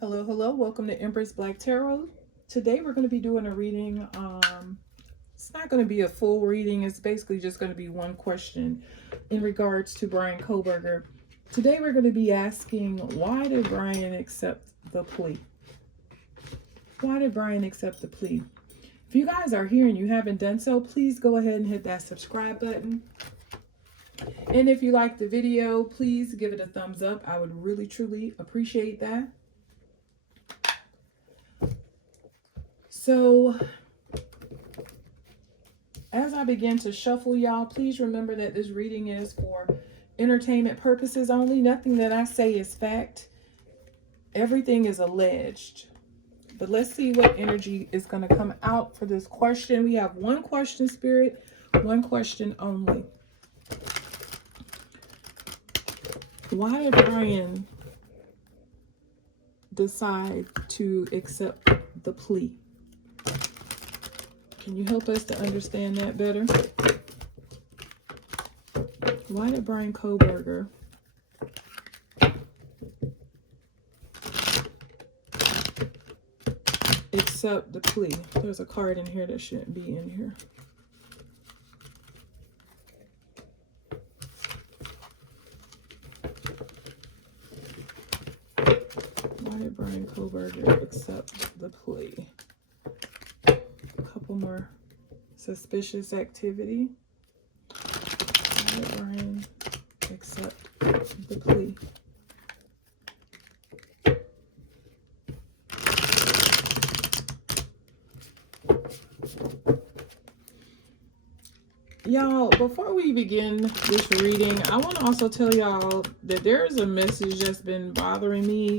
Hello, hello. Welcome to Empress Black Tarot. Today we're going to be doing a reading. It's not going to be a full reading. It's basically just going to be one question in regards to Bryan Kohberger. Today we're going to be asking, why did Bryan accept the plea? Why did Bryan accept the plea? If you guys are here and you haven't done so, please go ahead and hit that subscribe button. And if you like the video, please give it a thumbs up. I would really, truly appreciate that. So, as I begin to shuffle, y'all, please remember that this reading is for entertainment purposes only. Nothing that I say is fact. Everything is alleged. But let's see what energy is going to come out for this question. We have one question, Spirit, one question only. Why did Bryan decide to accept the plea? Can you help us to understand that better? Why did Bryan Kohberger accept the plea? There's a card in here that shouldn't be in here. Why did Bryan Kohberger accept the plea? A couple more. Suspicious activity. Why did Bryan accept the plea? Y'all, before we begin this reading, I want to also tell y'all that there's a message that's been bothering me.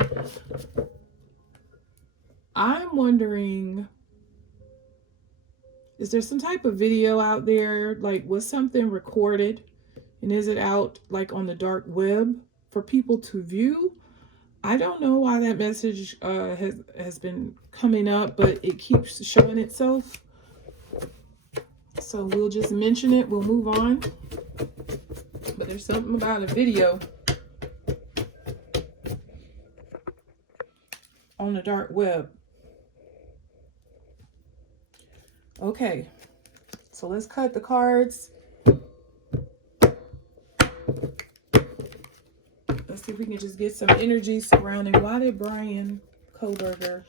I'm wondering, is there some type of video out there? Like, was something recorded? And is it out, like, on the dark web for people to view? I don't know why that message has been coming up, but it keeps showing itself. So we'll just mention it. We'll move on. But there's something about a video on the dark web. Okay. So let's cut the cards. Let's see if we can just get some energy surrounding why did Bryan Kohberger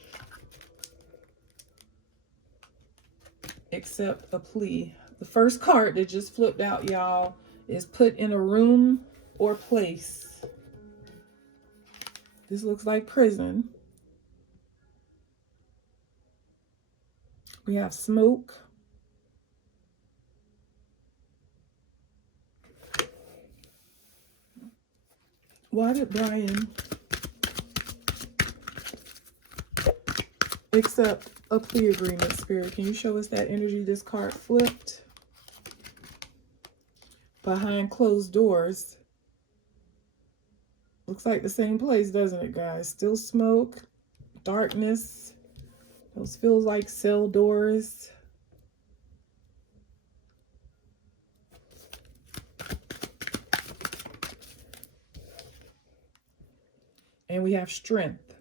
accept a plea. The first card that just flipped out, y'all, is put in a room or place. This looks like prison. We have smoke. Why did Bryan accept a plea agreement, Spirit? Can you show us that energy this card flipped? Behind closed doors. Looks like the same place, doesn't it, guys? Still smoke, darkness. Those feels like cell doors. And we have strength.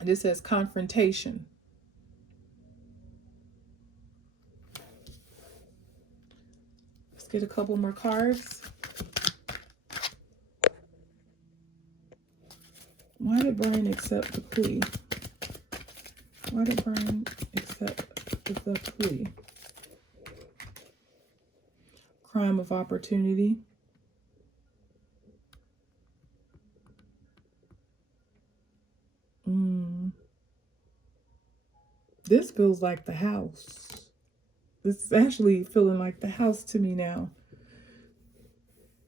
This says confrontation. Let's get a couple more cards. Why did Bryan accept the plea? Why did Bryan accept the plea? Crime of opportunity. This feels like the house. This is actually feeling like the house to me now.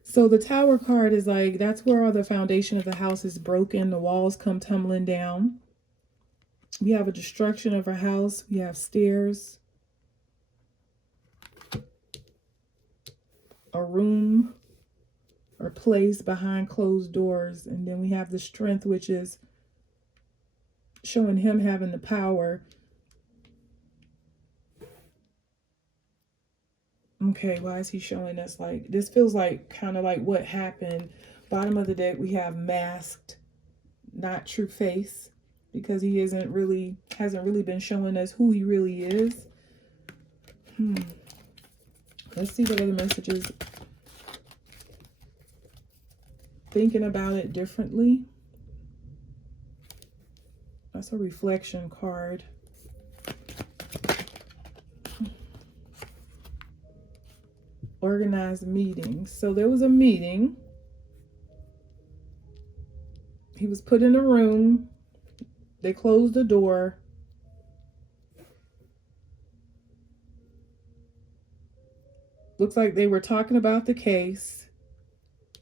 So the Tower card is like, that's where all the foundation of the house is broken. The walls come tumbling down. We have a destruction of a house. We have stairs. A room or place behind closed doors. And then we have the strength, which is showing him having the power. Okay, why is he showing us like, this feels like kind of like what happened. Bottom of the deck, we have masked. not true face, because he hasn't really been showing us who he really is. Let's see what other messages. Thinking about it differently. That's a reflection card. Organized meetings. So there was a meeting. He was put in a room. They closed the door. Looks like they were talking about the case,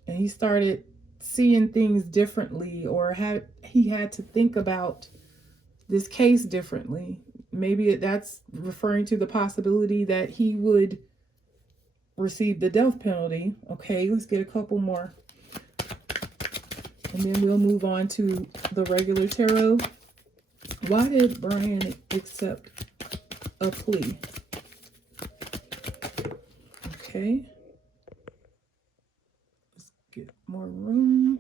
and he started seeing things differently, or he had to think about this case differently. Maybe that's referring to the possibility that he would receive the death penalty. Okay, let's get a couple more, and then we'll move on to the regular tarot. Why did Bryan accept a plea? Okay. Let's get more room.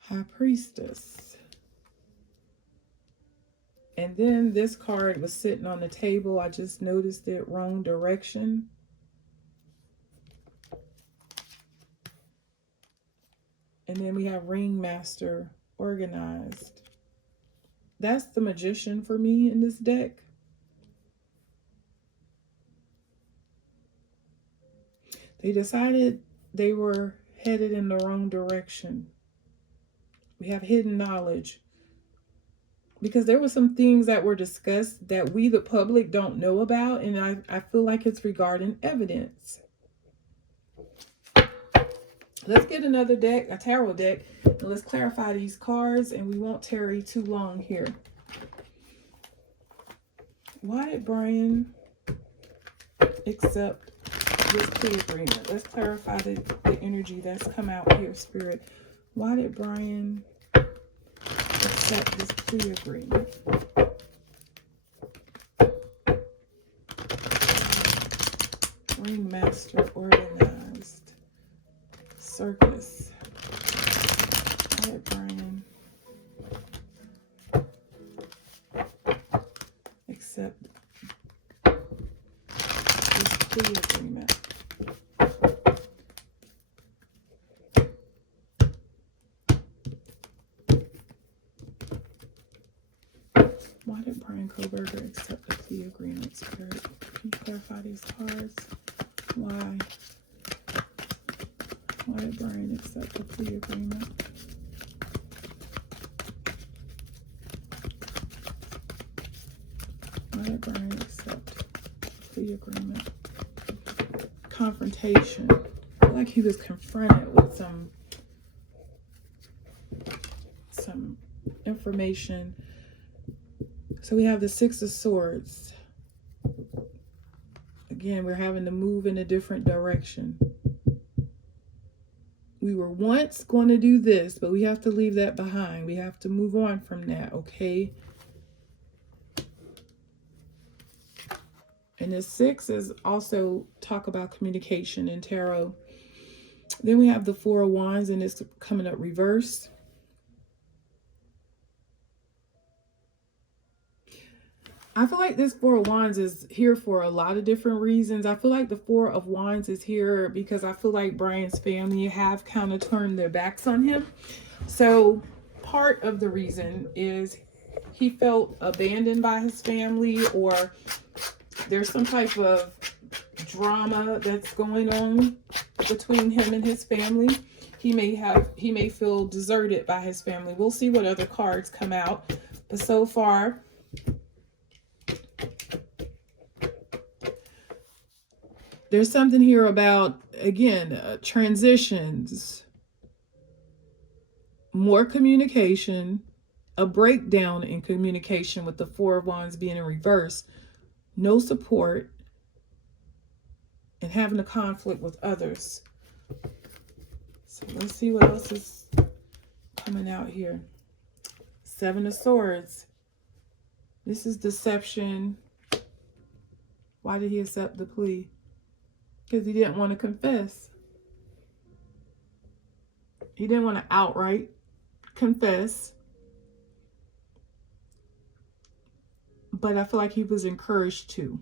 High Priestess. And then this card was sitting on the table. I just noticed it, wrong direction. And then we have Ringmaster, organized. That's the Magician for me in this deck. They decided they were headed in the wrong direction. We have hidden knowledge. Because there were some things that were discussed that we, the public, don't know about. And I feel like it's regarding evidence. Let's get another deck, a tarot deck. And let's clarify these cards. And we won't tarry too long here. Why did Bryan accept this plea agreement? Let's clarify the energy that's come out here, Spirit. Why did Bryan accept this plea agreement? Ringmaster, organized. Circus. Why did Bryan accept this plea agreement? Why did Bryan Kohberger accept the plea agreement, Spirit? Can you clarify these cards? Why? Why did Bryan accept the plea agreement? Why did Bryan accept the plea agreement? Confrontation. I feel like he was confronted with some information. So we have the Six of Swords. Again, we're having to move in a different direction. We were once going to do this, but we have to leave that behind. We have to move on from that, okay? And the Six is also talk about communication in tarot. Then we have the Four of Wands, and it's coming up reverse. I feel like this Four of Wands is here for a lot of different reasons. I feel like the Four of Wands is here because I feel like Bryan's family have kind of turned their backs on him. So part of the reason is he felt abandoned by his family, or there's some type of drama that's going on between him and his family. He may feel deserted by his family. We'll see what other cards come out. But so far, there's something here about, again, transitions, more communication, a breakdown in communication with the Four of Wands being in reverse, no support, and having a conflict with others. So let's see what else is coming out here? Seven of Swords. This is deception. Why did he accept the plea? Because he didn't want to confess. He didn't want to outright confess. But I feel like he was encouraged to.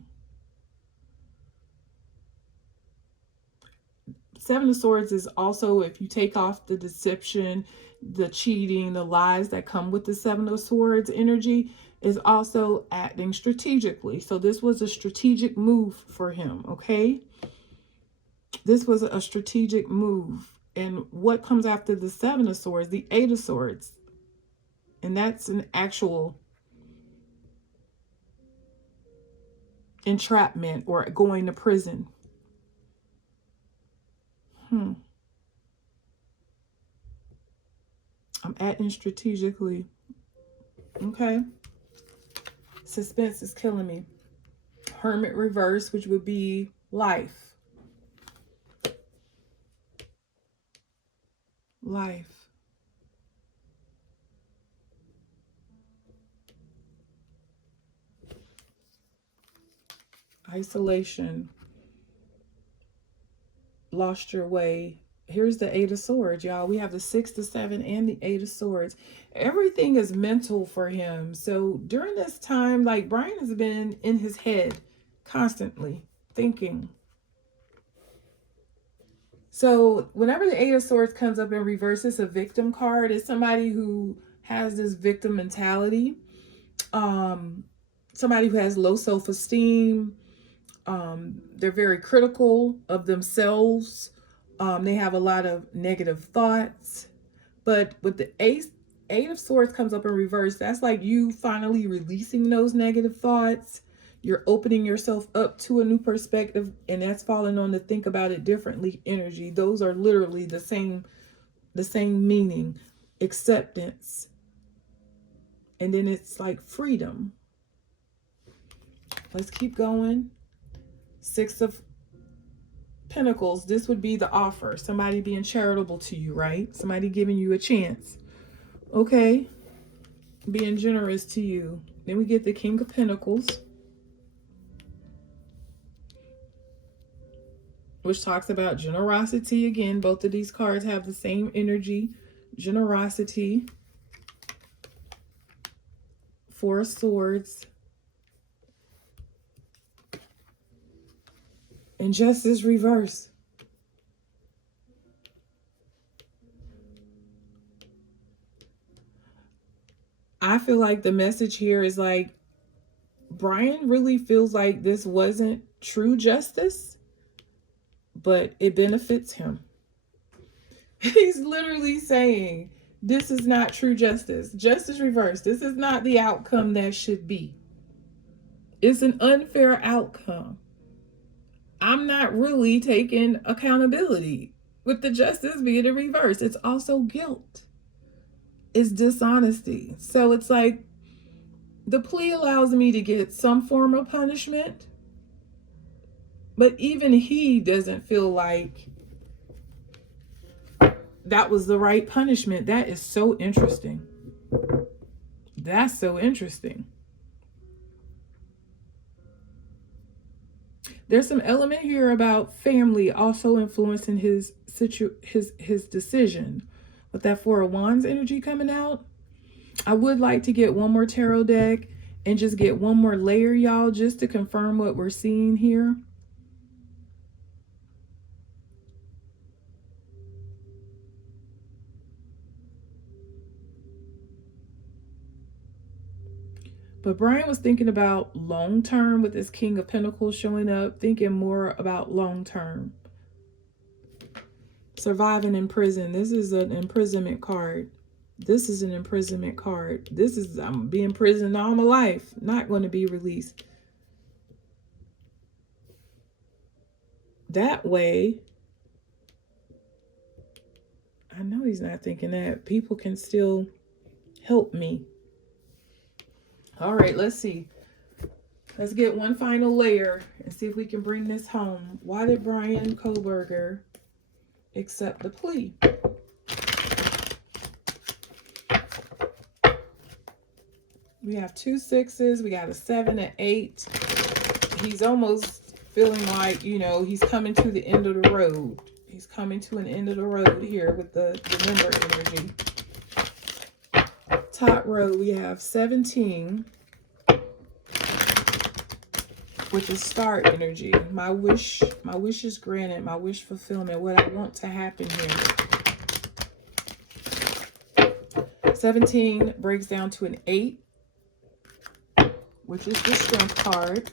Seven of Swords is also, if you take off the deception, the cheating, the lies that come with the Seven of Swords energy, is also acting strategically. So this was a strategic move for him, okay? This was a strategic move. And what comes after the Seven of Swords? The Eight of Swords. And that's an actual entrapment or going to prison. I'm acting strategically. Okay. Suspense is killing me. Hermit reverse, which would be life. Life. Isolation. Lost your way. Here's the Eight of Swords, y'all. We have the Six, the Seven, and the Eight of Swords. Everything is mental for him. So during this time, like, Bryan has been in his head constantly thinking. So whenever the Eight of Swords comes up in reverse, it's a victim card. It's somebody who has this victim mentality. Somebody who has low self-esteem. They're very critical of themselves. They have a lot of negative thoughts. But with the Eight of Swords comes up in reverse, that's like you finally releasing those negative thoughts. You're opening yourself up to a new perspective, and that's falling on the think about it differently energy. Those are literally the same meaning. Acceptance. And then it's like freedom. Let's keep going. Six of Pentacles. This would be the offer. Somebody being charitable to you, right? Somebody giving you a chance. Okay. Being generous to you. Then we get the King of Pentacles, which talks about generosity. Again, both of these cards have the same energy. Generosity. Four of Swords. And Justice reverse. I feel like the message here is like, Bryan really feels like this wasn't true justice, but it benefits him. He's literally saying, this is not true justice. Justice reversed. This is not the outcome that should be. It's an unfair outcome. I'm not really taking accountability. With the justice being in reverse, it's also guilt. It's dishonesty. So it's like, the plea allows me to get some form of punishment, but even he doesn't feel like that was the right punishment. That is so interesting. That's so interesting. There's some element here about family also influencing his decision. With that Four of Wands energy coming out, I would like to get one more tarot deck and just get one more layer, y'all, just to confirm what we're seeing here. But Bryan was thinking about long term with this King of Pentacles showing up, thinking more about long term. Surviving in prison. This is an imprisonment card. This is an imprisonment card. This is, I'm being imprisoned all my life. Not going to be released. That way, I know he's not thinking that. People can still help me. All right, let's see. Let's get one final layer and see if we can bring this home. Why did Bryan Kohberger accept the plea? We have 2 6s. We got a 7, an 8. He's almost feeling like, you know, he's coming to the end of the road. He's coming to an end of the road here with the member energy. Top row, we have 17, which is star energy. My wish is granted. My wish fulfillment. What I want to happen here. 17 breaks down to an 8, which is the strength card.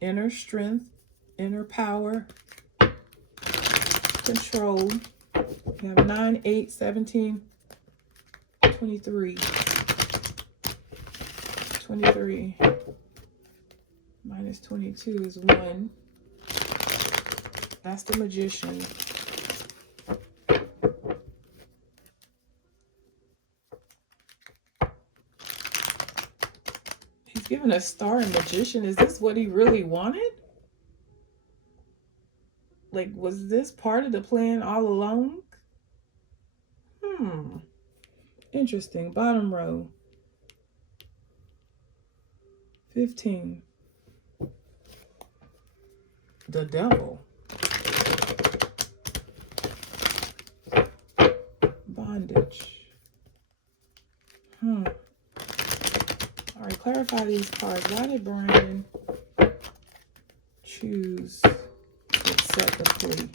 Inner strength, inner power, control. You have 9, 8, 17, 23. 23 minus 22 is 1. That's the Magician. He's given a star and Magician. Is this what he really wanted? Like, was this part of the plan all along? Interesting. Bottom row. 15. The Devil. Bondage. All right, clarify these cards. Why did Bryan choose to accept the plea?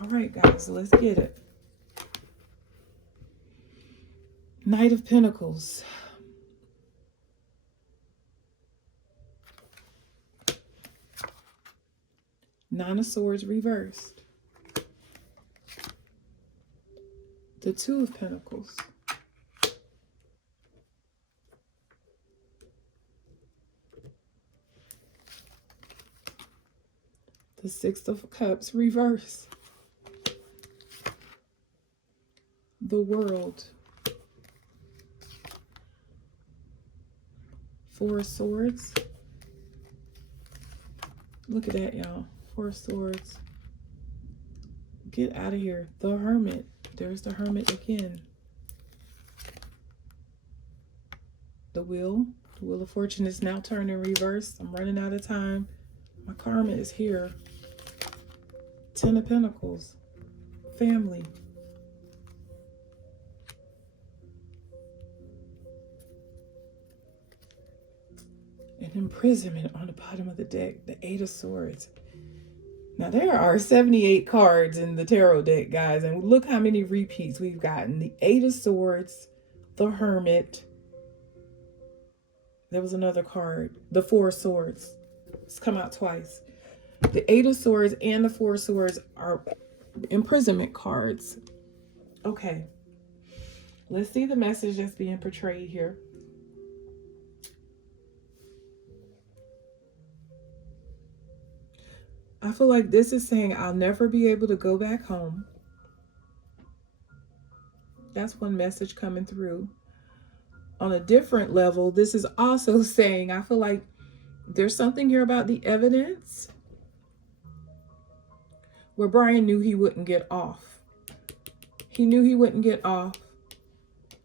All right, guys, let's get it. Knight of Pentacles. Nine of Swords reversed. The Two of Pentacles. The Six of Cups reversed. The World. Four of Swords. Look at that, y'all. Four of Swords. Get out of here. The Hermit. There's the Hermit again. The Wheel. The Wheel of Fortune is now turned in reverse. I'm running out of time. My karma is here. Ten of Pentacles. Family. And imprisonment on the bottom of the deck. The Eight of Swords. Now there are 78 cards in the tarot deck, guys. And look how many repeats we've gotten. The Eight of Swords. The Hermit. There was another card. The Four of Swords. It's come out twice. The Eight of Swords and the Four of Swords are imprisonment cards. Okay. Let's see the message that's being portrayed here. I feel like this is saying I'll never be able to go back home. That's one message coming through. On a different level, this is also saying I feel like there's something here about the evidence where Bryan knew he wouldn't get off. He knew he wouldn't get off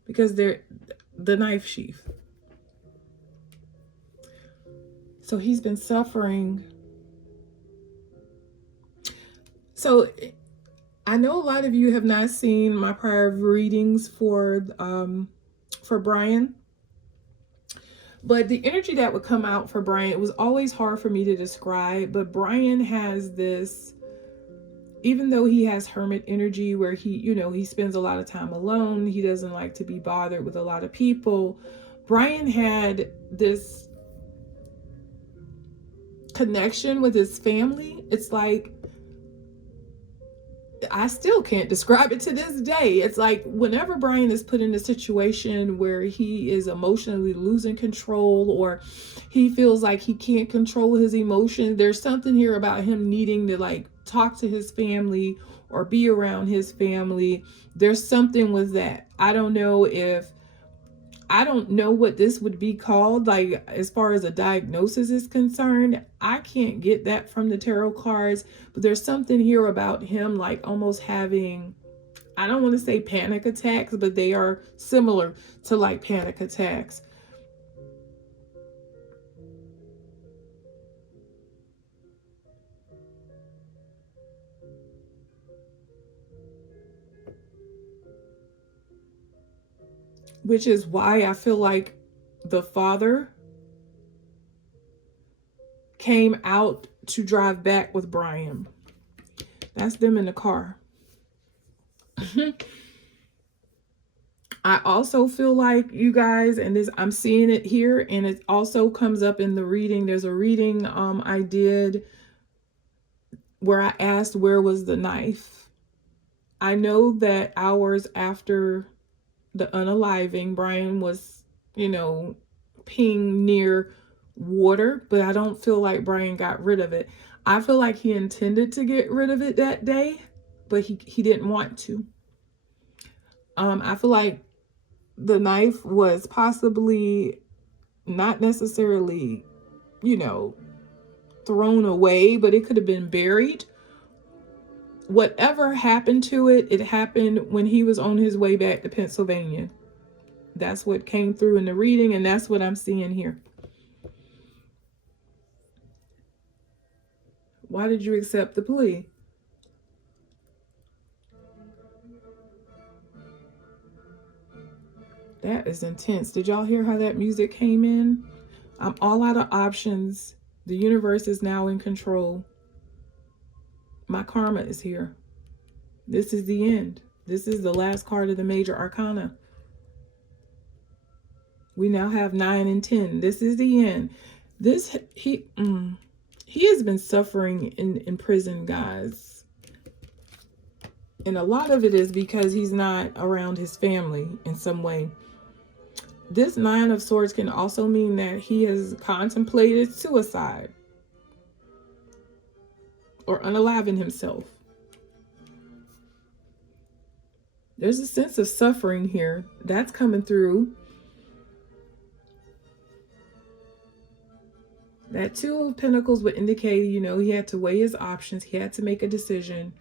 because they're the knife sheath. So he's been suffering. So I know a lot of you have not seen my prior readings for Bryan. But the energy that would come out for Bryan, it was always hard for me to describe. But Bryan has this, even though he has hermit energy where he spends a lot of time alone. He doesn't like to be bothered with a lot of people. Bryan had this connection with his family. It's like, I still can't describe it to this day. It's like whenever Bryan is put in a situation where he is emotionally losing control or he feels like he can't control his emotions, there's something here about him needing to like talk to his family or be around his family. There's something with that. I don't know if I don't know what this would be called, like as far as a diagnosis is concerned. I can't get that from the tarot cards, but there's something here about him like almost having, I don't want to say panic attacks, but they are similar to like panic attacks. Which is why I feel like the father came out to drive back with Bryan. That's them in the car. I also feel like, you guys, and this, I'm seeing it here, and it also comes up in the reading. There's a reading I did where I asked where was the knife. I know that hours after the unaliving, Bryan was, you know, peeing near water, but I don't feel like Bryan got rid of it. I feel like he intended to get rid of it that day, but he didn't want to. I feel like the knife was possibly not necessarily, you know, thrown away, but it could have been buried. Whatever happened to it, it happened when he was on his way back to Pennsylvania. That's what came through in the reading, and that's what I'm seeing here. Why did you accept the plea? That is intense. Did y'all hear how that music came in? I'm all out of options. The universe is now in control. My karma is here. This is the end. This is the last card of the major arcana. We now have 9 and 10. This is the end. This, he has been suffering in prison, guys. And a lot of it is because he's not around his family in some way. This 9 of Swords can also mean that he has contemplated suicide or unaliving himself. There's a sense of suffering here that's coming through. That 2 of Pentacles would indicate, you know, he had to weigh his options. He had to make a decision.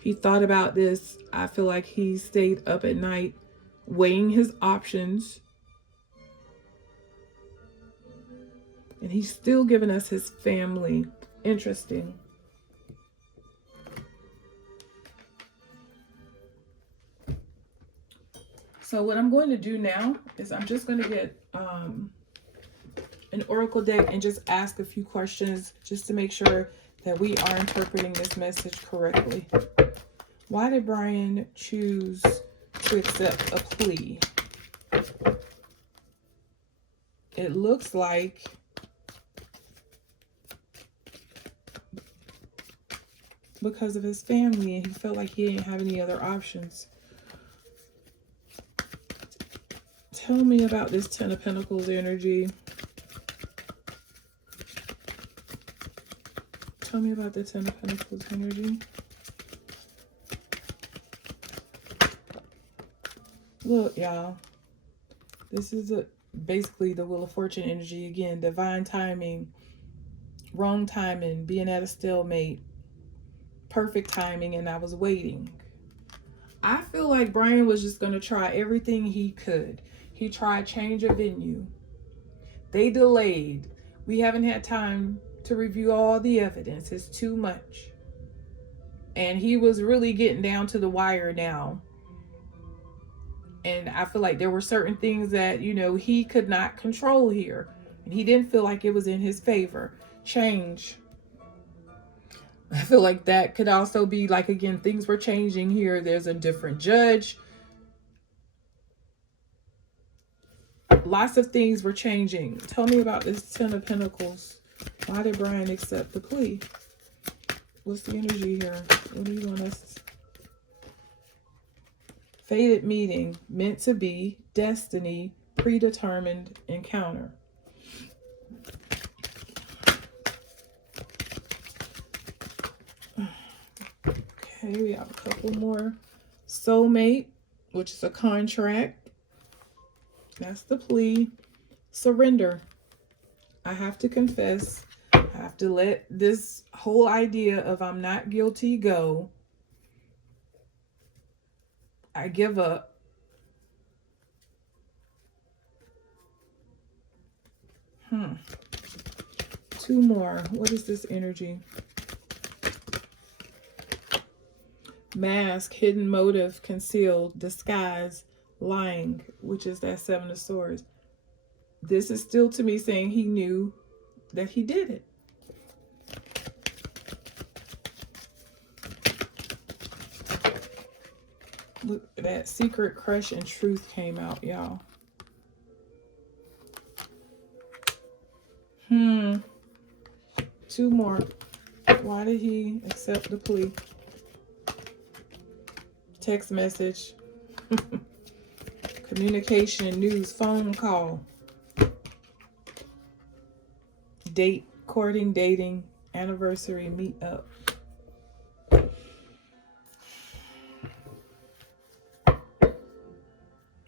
He thought about this. I feel like he stayed up at night weighing his options. And he's still giving us his family. Interesting. So what I'm going to do now is I'm just going to get an oracle deck and just ask a few questions just to make sure that we are interpreting this message correctly. Why did Bryan choose to accept a plea? It looks like because of his family, and he felt like he didn't have any other options. Tell me about this 10 of Pentacles energy. Tell me about the 10 of Pentacles energy. Look, y'all. This is basically the Wheel of Fortune energy again. Divine timing, wrong timing, being at a stalemate, perfect timing, and I was waiting. I feel like Bryan was just going to try everything he could. He tried change of venue. They delayed. We haven't had time to review all the evidence. It's too much. And he was really getting down to the wire now. And I feel like there were certain things that, you know, he could not control here. And he didn't feel like it was in his favor. Change. I feel like that could also be like, again, things were changing here. There's a different judge. Lots of things were changing. Tell me about this 10 of Pentacles. Why did Bryan accept the plea? What's the energy here? What do you want us? Fated meeting, meant to be, destiny, predetermined encounter. Okay, we have a couple more. Soulmate, which is a contract. That's the plea. Surrender. I have to confess. I have to let this whole idea of I'm not guilty go. I give up. Two more. What is this energy? Mask, hidden motive, concealed, disguise, lying, which is that Seven of Swords. This is still to me saying he knew that he did it. Look, that secret crush and truth came out, y'all. Two more. Why did he accept the plea? Text message. Communication, news, phone call. Date, courting, dating, anniversary, meet up.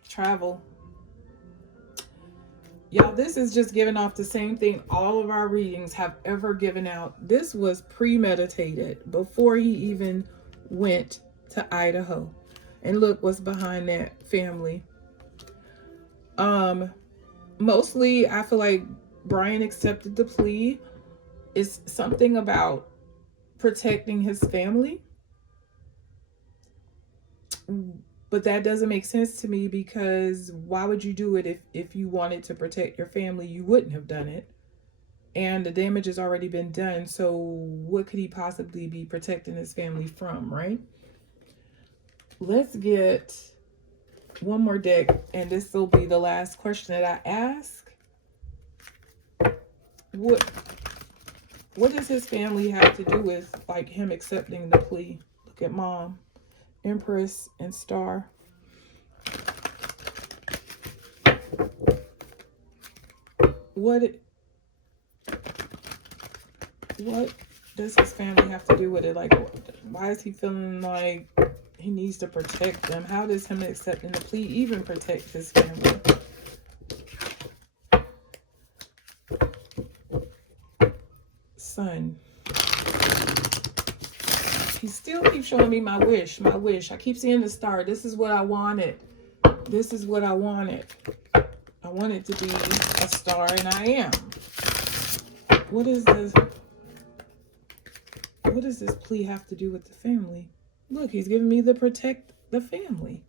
Travel. Y'all, this is just giving off the same thing all of our readings have ever given out. This was premeditated before he even went to Idaho. And look what's behind that family. Mostly I feel like Bryan accepted the plea. It's something about protecting his family. But that doesn't make sense to me, because why would you do it if you wanted to protect your family? You wouldn't have done it. And the damage has already been done. So what could he possibly be protecting his family from, right? Let's get one more deck, and this will be the last question that I ask. What does his family have to do with like him accepting the plea? Look at Mom, Empress, and Star. What does his family have to do with it? Like, why is he feeling like he needs to protect them? How does him accepting the plea even protect his family? Sun. He still keeps showing me my wish, my wish. I keep seeing the star. This is what I wanted. This is what I wanted. I wanted to be a star, and I am. What is this? What does this plea have to do with the family? Look, he's giving me the protect the family.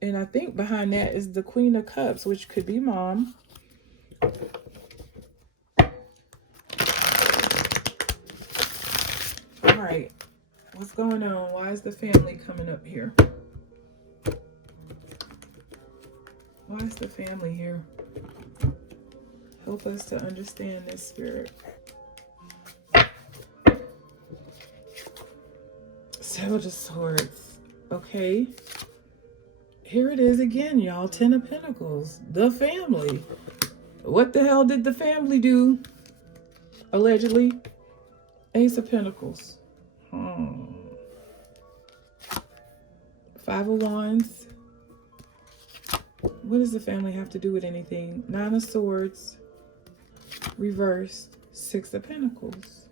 And I think behind that is the Queen of Cups, which could be Mom. All right. What's going on? Why is the family coming up here? Why is the family here? Help us to understand this, Spirit. Seven of Swords. Okay. Here it is again, y'all. 10 of Pentacles. The family. What the hell did the family do? Allegedly. Ace of Pentacles. Five of Wands. What does the family have to do with anything? Nine of Swords. Reversed. Six of Pentacles.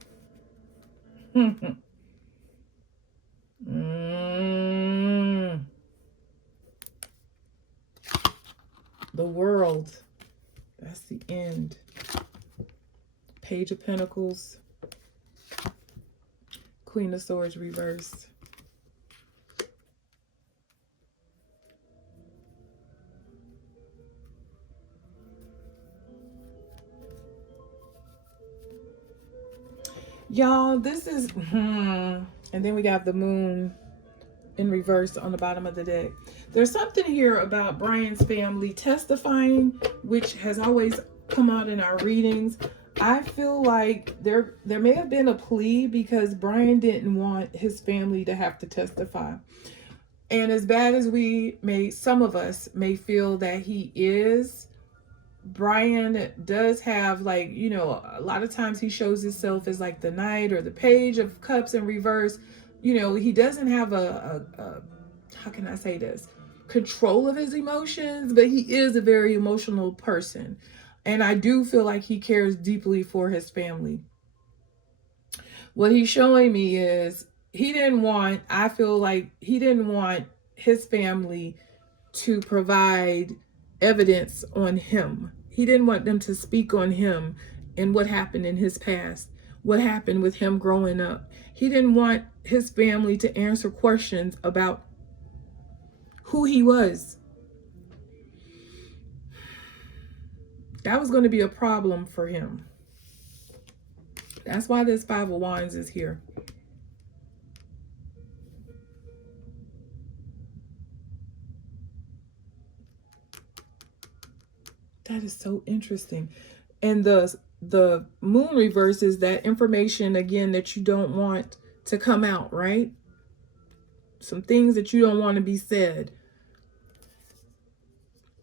The World. That's the end. Page of Pentacles. Queen of Swords reversed. Y'all, this is and then we got the Moon in reverse on the bottom of the deck. There's something here about Bryan's family testifying, which has always come out in our readings. I feel like there may have been a plea because Bryan didn't want his family to have to testify. And as bad as some of us may feel that he is, Bryan does have, like, you know, a lot of times he shows himself as like the Knight or the Page of Cups in reverse. You know, he doesn't have a how can I say this? control of his emotions, but he is a very emotional person. And I do feel like he cares deeply for his family. What he's showing me is I feel like he didn't want his family to provide evidence on him. He didn't want them to speak on him and what happened in his past, what happened with him growing up. He didn't want his family to answer questions about who he was. That was going to be a problem for him. That's why this Five of Wands is here. That is so interesting. And the moon reverse is that information, again, that you don't want to come out, right? Some things that you don't want to be said.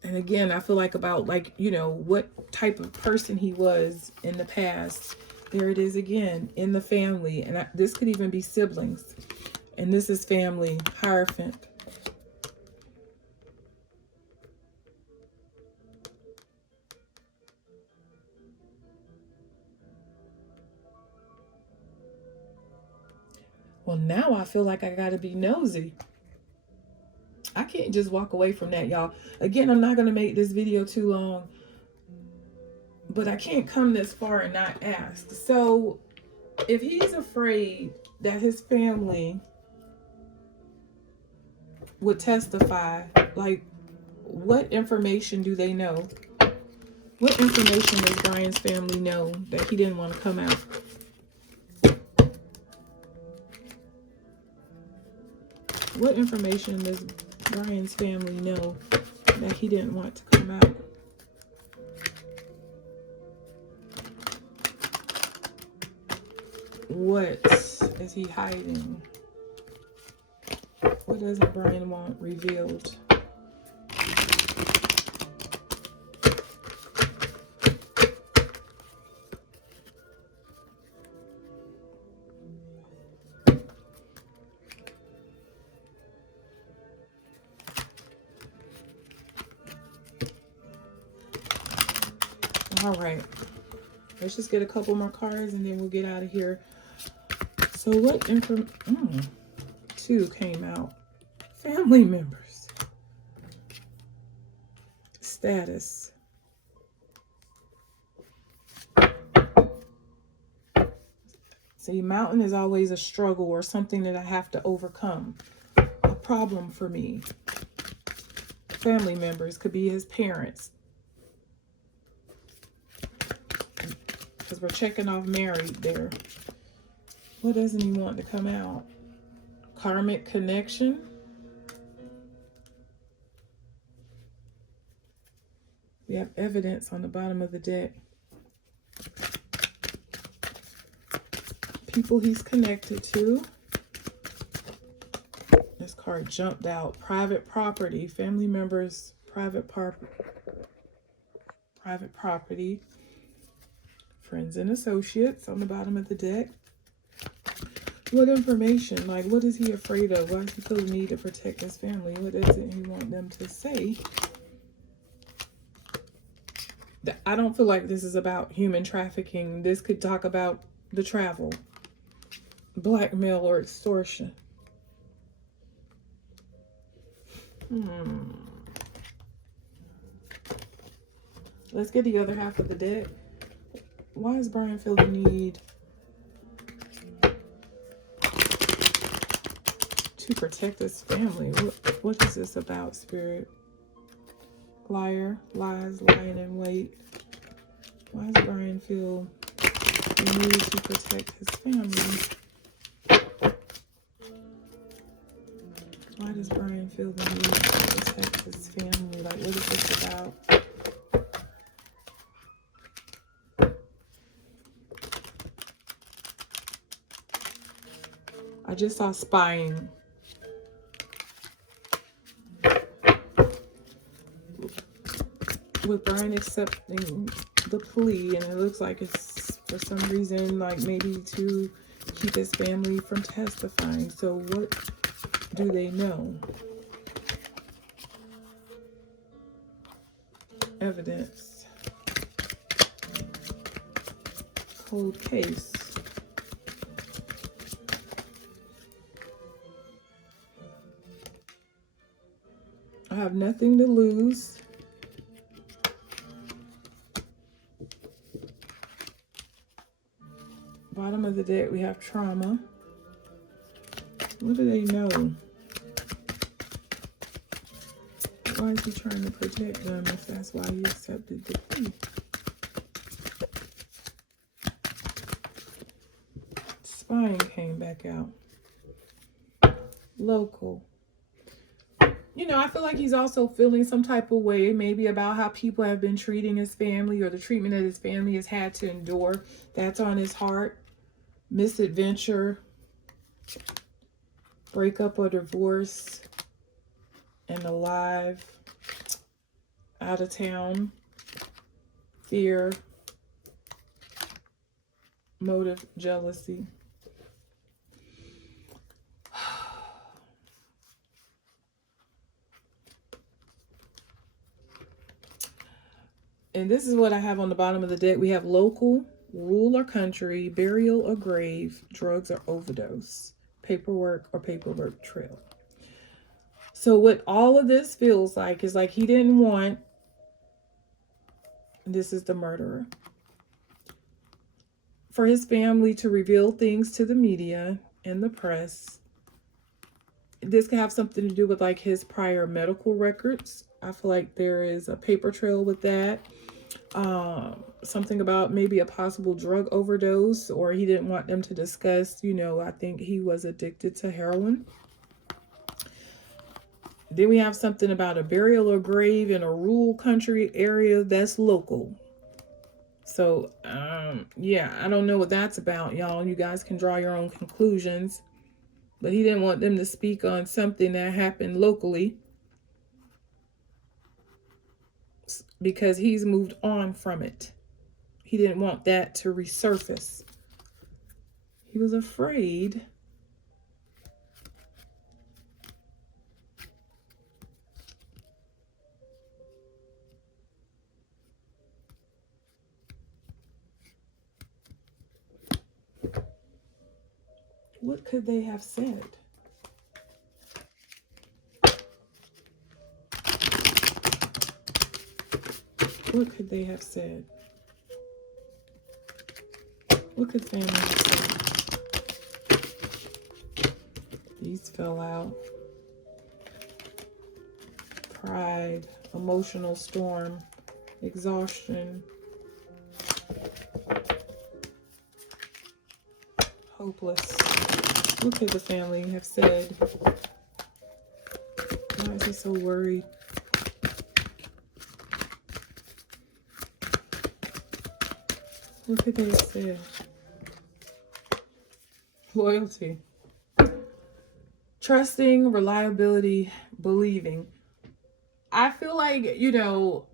And again, I feel like about like, you know, what type of person he was in the past. There it is again, in the family. And this could even be siblings. And this is family, Hierophant. Well, now I feel like I got to be nosy. I can't just walk away from that, y'all. Again, I'm not going to make this video too long, but I can't come this far and not ask. So if he's afraid that his family would testify, like, what information do they know? What information does Bryan's family know that he didn't want to come out? What information does Bryan's family know that he didn't want to come out? What is he hiding? What doesn't Bryan want revealed? All right, let's just get a couple more cards and then we'll get out of here. So what two came out. Family members. Status. See, mountain is always a struggle or something that I have to overcome. A problem for me. Family members could be his parents. Because we're checking off married there. What doesn't he want to come out? Karmic connection. We have evidence on the bottom of the deck. People he's connected to. This card jumped out. Private property. Family members. Private property. Friends and associates on the bottom of the deck. What information? Like, what is he afraid of? Why does he feel the need to protect his family? What doesn't he want them to say? I don't feel like this is about human trafficking. This could talk about the travel, blackmail, or extortion. Let's get the other half of the deck. Why does Bryan feel the need to protect his family? What is this about, Spirit? Liar, lies, lying in wait. Why does Bryan feel the need to protect his family? Why does Bryan feel the need to protect his family? Like, what is this about? I just saw spying. With Bryan accepting the plea, and it looks like it's for some reason, like maybe to keep his family from testifying. So what do they know? evidence. Cold case. I have nothing to lose. Bottom of the deck, we have trauma. What do they know? Why is he trying to protect them if that's why he accepted the plea? Spine came back out. Local. You know, I feel like he's also feeling some type of way, maybe about how people have been treating his family or the treatment that his family has had to endure. That's on his heart. Misadventure, breakup or divorce, and alive, out of town, fear, motive, jealousy. And this is what I have on the bottom of the deck. We have local, rule or country, burial or grave, drugs or overdose, paperwork or paperwork trail. So what all of this feels like is like he didn't want, this is the murderer, for his family to reveal things to the media and the press. This could have something to do with like his prior medical records. I feel like there is a paper trail with that. Something about maybe a possible drug overdose, or he didn't want them to discuss, you know, I think he was addicted to heroin. Then we have something about a burial or grave in a rural country area that's local. So, yeah, I don't know what that's about, y'all. You guys can draw your own conclusions. But he didn't want them to speak on something that happened locally because he's moved on from it. He didn't want that to resurface. He was afraid what could they have said? What could they have said? What could family have said? These fell out. Pride, emotional storm, exhaustion, hopeless. What could the family have said? Why is he so worried? What could they have said? Loyalty. Trusting, reliability, believing. I feel like, you know,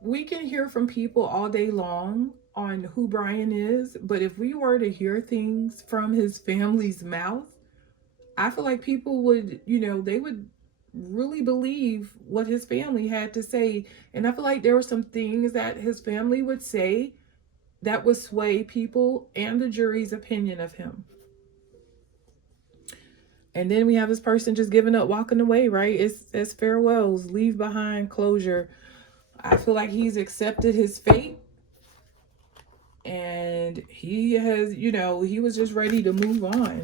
we can hear from people all day long on who Bryan is, but if we were to hear things from his family's mouth, I feel like people would, you know, they would really believe what his family had to say. And I feel like there were some things that his family would say that would sway people and the jury's opinion of him. And then we have this person just giving up, walking away, right? It says farewells, leave behind, closure. I feel like he's accepted his fate. And he has, you know, he was just ready to move on.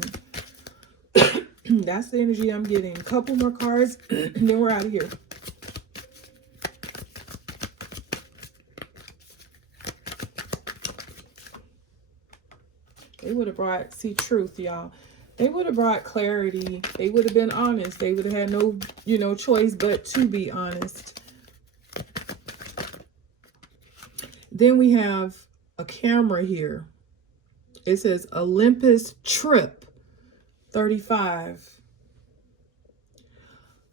That's the energy I'm getting. A couple more cards, and then we're out of here. They would have brought, see, truth, y'all. They would have brought clarity. They would have been honest. They would have had no, you know, choice but to be honest. Then we have a camera here. It says Olympus trip 35.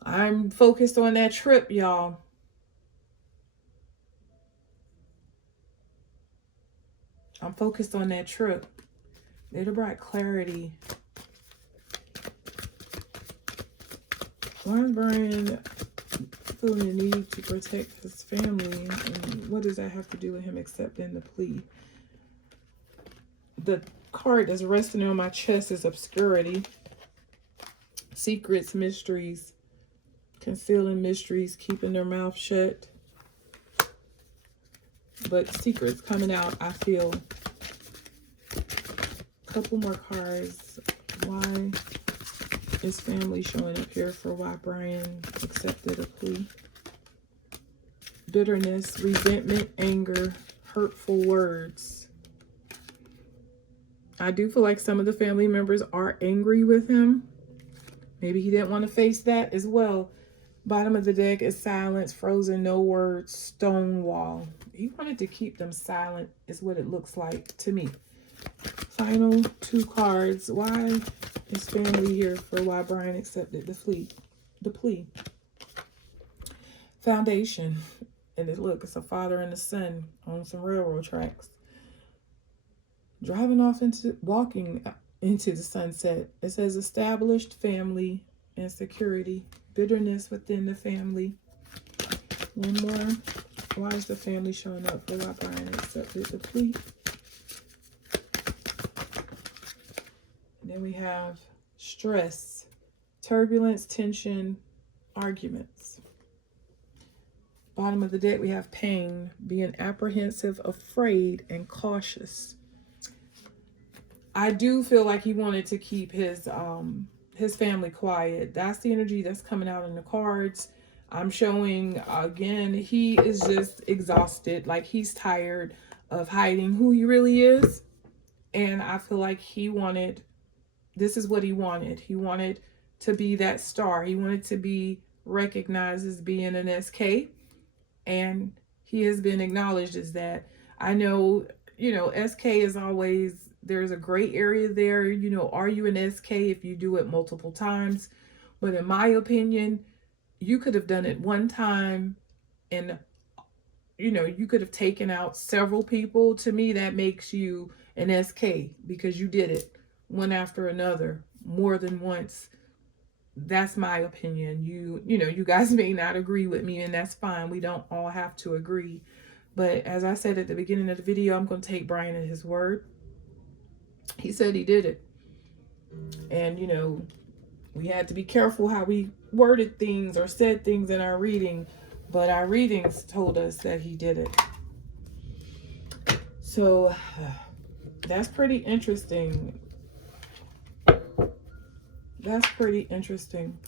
I'm focused on that trip, y'all. I'm focused on that trip. They'd have brought clarity. Why is Bryan feeling the need to protect his family. And what does that have to do with him accepting the plea? The card that's resting on my chest is obscurity. Secrets, mysteries, concealing mysteries, keeping their mouth shut. But secrets coming out, I feel. Couple more cards. Why is family showing up here for why Bryan accepted a plea? Bitterness, resentment, anger, hurtful words. I do feel like some of the family members are angry with him. Maybe he didn't want to face that as well. Bottom of the deck is silence, frozen, no words, stone wall. He wanted to keep them silent is what it looks like to me. Final two cards. Why is family here for why Bryan accepted the plea? Foundation. And look, it's a father and a son on some railroad tracks. Walking into the sunset. It says established family and security. Bitterness within the family. One more. Why is the family showing up for why Bryan accepted the plea? And then we have stress, turbulence, tension, arguments. Bottom of the deck, we have pain, being apprehensive, afraid, and cautious. I do feel like he wanted to keep his family quiet. That's the energy that's coming out in the cards. I'm showing, again, he is just exhausted. Like he's tired of hiding who he really is. And I feel like this is what he wanted. He wanted to be that star. He wanted to be recognized as being an SK. And he has been acknowledged as that. I know, SK is always, there's a gray area there. Are you an SK if you do it multiple times? But in my opinion, you could have done it one time and, you could have taken out several people. To me, that makes you an SK because you did it one after another more than once. That's my opinion. You guys may not agree with me, and that's fine. We don't all have to agree. But as I said at the beginning of the video, I'm going to take Bryan at his word. He said he did it. And, we had to be careful how we worded things or said things in our reading. But our readings told us that he did it. So that's pretty interesting. That's pretty interesting.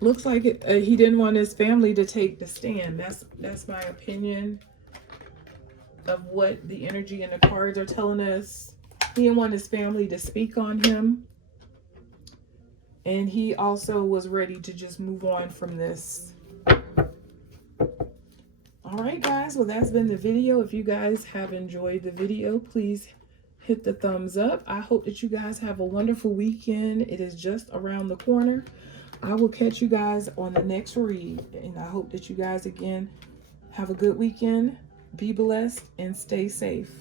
Looks like he didn't want his family to take the stand. That's my opinion of what the energy and the cards are telling us. He didn't want his family to speak on him. And he also was ready to just move on from this. All right, guys. Well, that's been the video. If you guys have enjoyed the video, please hit the thumbs up. I hope that you guys have a wonderful weekend. It is just around the corner. I will catch you guys on the next read. And I hope that you guys, again, have a good weekend. Be blessed and stay safe.